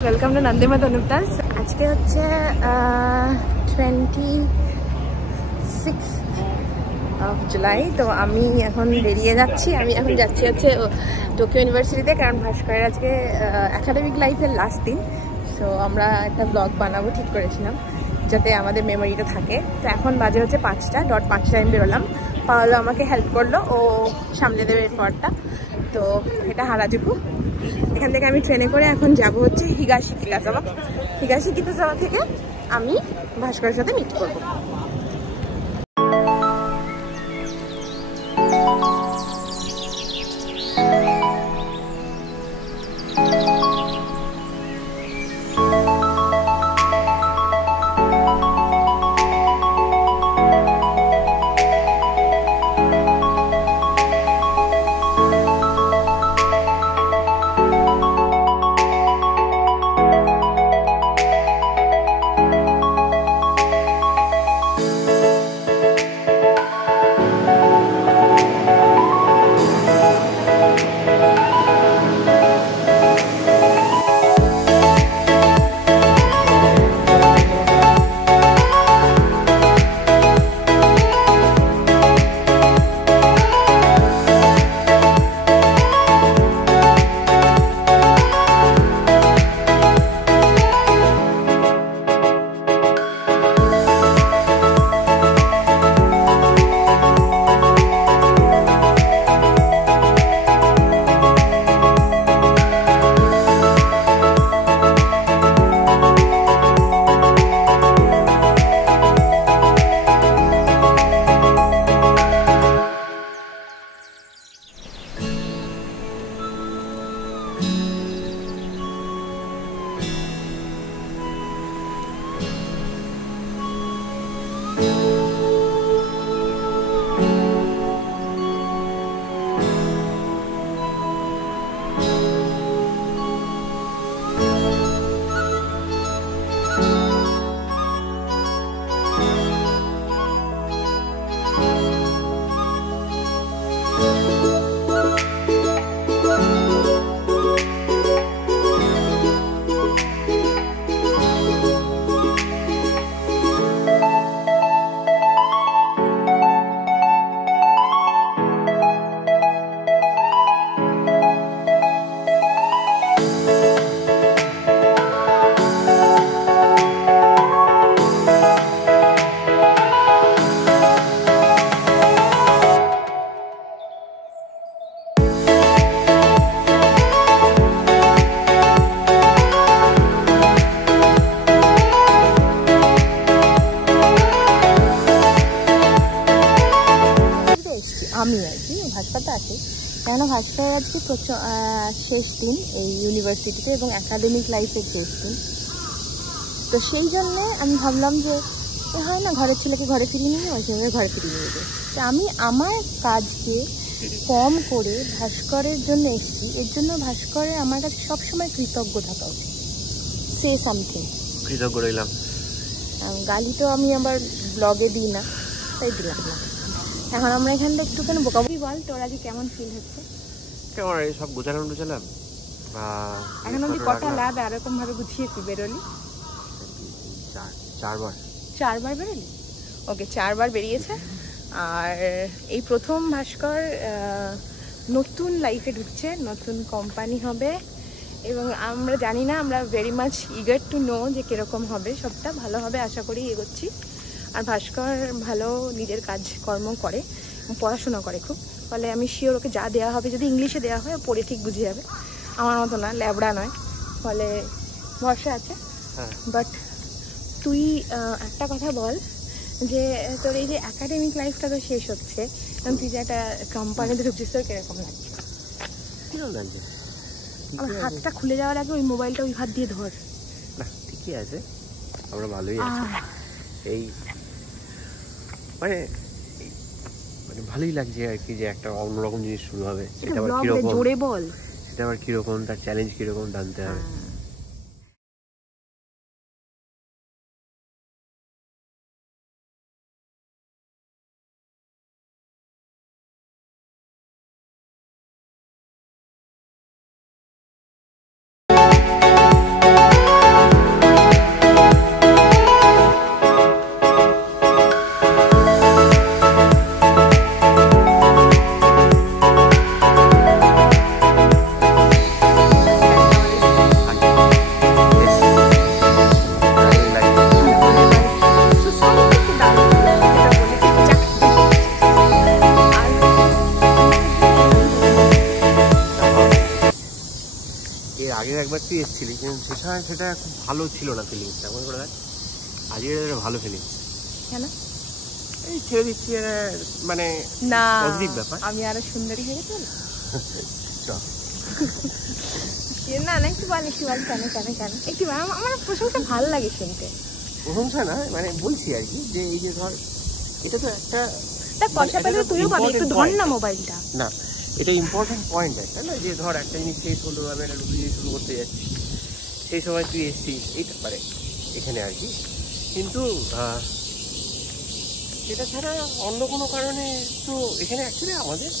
Welcome to नंदीमा तनुप्तास। आज के হচ্ছে 26 জুলাই। তো আমি এখন বেরিয়ে যাচ্ছি। আমি এখন যাচ্ছি হচ্ছে টোকিও ইউনিভার্সিটিতে, কারণ ভাস্করের আজকে একাডেমিক লাইফের লাস্ট দিন। সো আমরা একটা ব্লগ বানাবো ঠিক করেছিলাম, যাতে আমাদের মেমোরিটা থাকে। তো এখন বাজে হচ্ছে 5টা আমি বেরোলাম। পাওয়ালো আমাকে হেল্প করলো, ও সামনে দেবে এরপরটা। তো এটা হারাজুকু। এখান থেকে আমি ট্রেনে করে এখন যাব হচ্ছে হিগাশি কিতাসাওয়া থেকে আমি ভাস্করের সাথে মিট করবো। আমি আর কি ভাস্করটা আছি, কেননা ভাস্করের আজকে শেষ দিন এই ইউনিভার্সিটিতে এবং একাডেমিক লাইফের শেষ দিন। তো সেই জন্যে আমি ভাবলাম যে হয় না, ঘরের ছেলেকে ঘরে ফিরিয়ে নিয়ে ওই ছেলেকে ঘরে ফিরিয়ে নিয়ে যাবে। তো আমি আমার কাজকে কম করে ভাস্করের জন্য এসেছি। এর জন্য ভাস্করের আমার কাছে সবসময় কৃতজ্ঞ থাকা উচিত। Say something. কৃতজ্ঞ রইলাম। গালি তো আমি আবার ব্লগে দিই না, তাই দিলাম না। এখন আমরা এখানটা একটুখানি বোকাবুকি বল, তোর আজকে কেমন ফিল হচ্ছে? কেমন এই সব গোছালাম এখন অব্দি কটা ল্যাব এরকম ভাবে গুছিয়েছি বেরোলি? চারবার বেরোলি? ওকে, 4বার বেরিয়েছে। আর এই প্রথম ভাস্কর নতুন লাইফে ঢুকছে, নতুন কোম্পানি হবে এবং আমরা জানি না, আমরা very much eager to know যে কীরকম হবে। সবটা ভালো হবে আশা করি, এগোচ্ছি। আর ভাস্কর ভালো নিজের কাজকর্ম করে, পড়াশোনা করে খুব, ফলে আমি শিওর ওকে যা দেওয়া হবে, যদি ইংলিশে দেওয়া হয় পড়ে ঠিক বুঝে যাবে। আমার মতো না, ল্যাবড়া নয়, ফলে ভরসা আছে। বাট তুই একটা কথা বল, যে তোর এই যে একাডেমিক লাইফটা তো শেষ হচ্ছে, তুই যে একটা কোম্পানিতে ঢুকছিস, তোর কিরকম লাগছে? কিরকম লাগছে? আমার হাতটা খুলে যাওয়ার আগে ওই মোবাইলটা ওই হাত দিয়ে ধর না। ঠিকই আছে, আমরা ভালোই আছি। এই মানে ভালোই লাগছে আর কি, যে একটা অন্যরকম জিনিস শুরু হবে। সেটা আবার কিরকম, জোরে বল। সেটা আবার কিরকম, তার চ্যালেঞ্জ কিরকম জানতে হবে। সেটা খুব ভালো ছিল না ফিলিংসটা, মনে করে দেখ আজকে ভালো ফিলিংস। কেন? এই ছেড়ে দিচ্ছি মানে না পজিটিভ ব্যাপার। আমি আরো সুন্দরী হয়ে গেছি চ না না একটু বল কেন কেন কেন একটু আমার প্রশংসা ভালো লাগে শুনতে। প্রশংসা না, মানে বলছি আর কি যে এই যে ধর এটা তো একটা দেখ পয়সা পেলে তুইও পাবি, একটু ধর না মোবাইলটা। না এটা ইম্পর্টেন্ট পয়েন্ট একটা না, যে ধর একটা জিনিস শেষ হলো, আমি একটা নতুন জিনিস শুরু করতে যাচ্ছি, সেই সময় তুই এসছিস এই ব্যাপারে এখানে আর কি। কিন্তু সেটা ছাড়া অন্য কোনো কারণে তো এখানে অ্যাকচুয়ালি আমাদের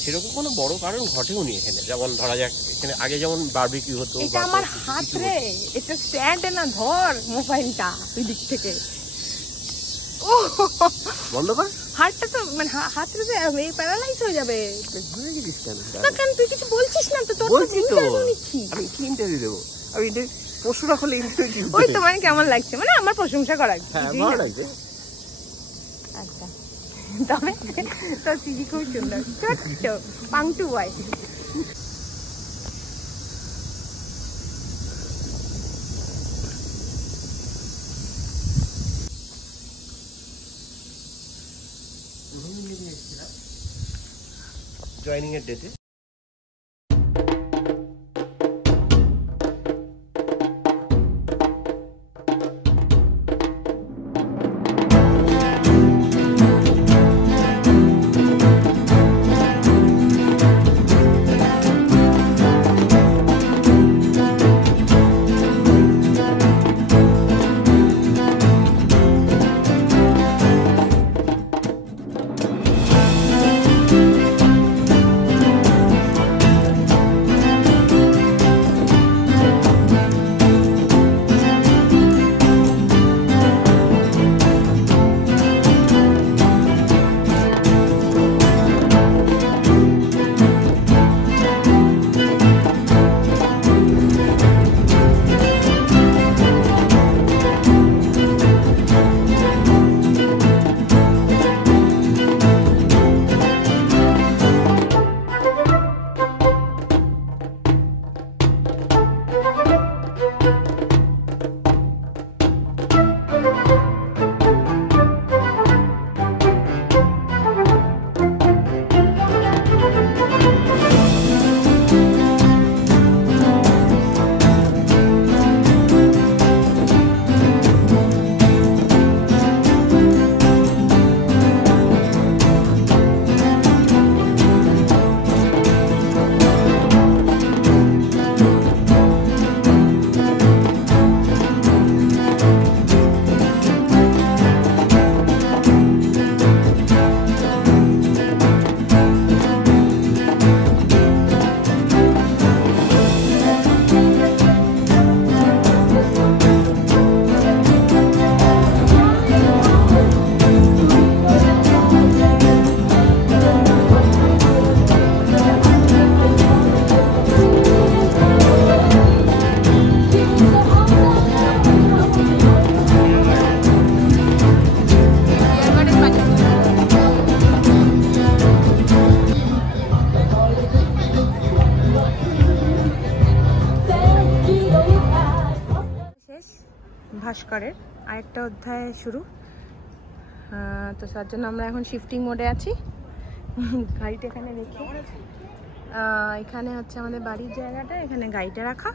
সেরকম কোনো বড় কারণ ঘটেও নি এখানে। যেমন ধরা যাক এখানে আগে যেমন বারবিকিউ হতো। এটা আমার হাত রে, এটা স্ট্যান্ড না, ধর মোবাইলটা ওই দিক থেকে। ও বন্ধ কর হাতটা তো মানে হাতটা তো এই প্যারালাইজ হয়ে যাবে। ভুলে গেছিস কেন? না কেন তুই কিছু বলছিস না তো? তোর বলছি তো নিচ্ছি আমি কি ইন্টারভিউ দেবো, আমি পশুরা হলে ইন্টারভিউ। ওই তোমার কেমন লাগছে? মানে আমার প্রশংসা করা। হ্যাঁ ভালো লাগছে। আচ্ছা তবে তোর সিজি খুব সুন্দর, ছোট্ট পাংটু বয়। জয়নিং এর ডেটে ভাস্করের আরেকটা অধ্যায় শুরু। তো তার জন্য আমরা এখন শিফটিং মোডে আছি। গাড়িটা এখানে রেখে, এখানে হচ্ছে আমাদের বাড়ির জায়গাটা, এখানে গাড়িটা রাখা।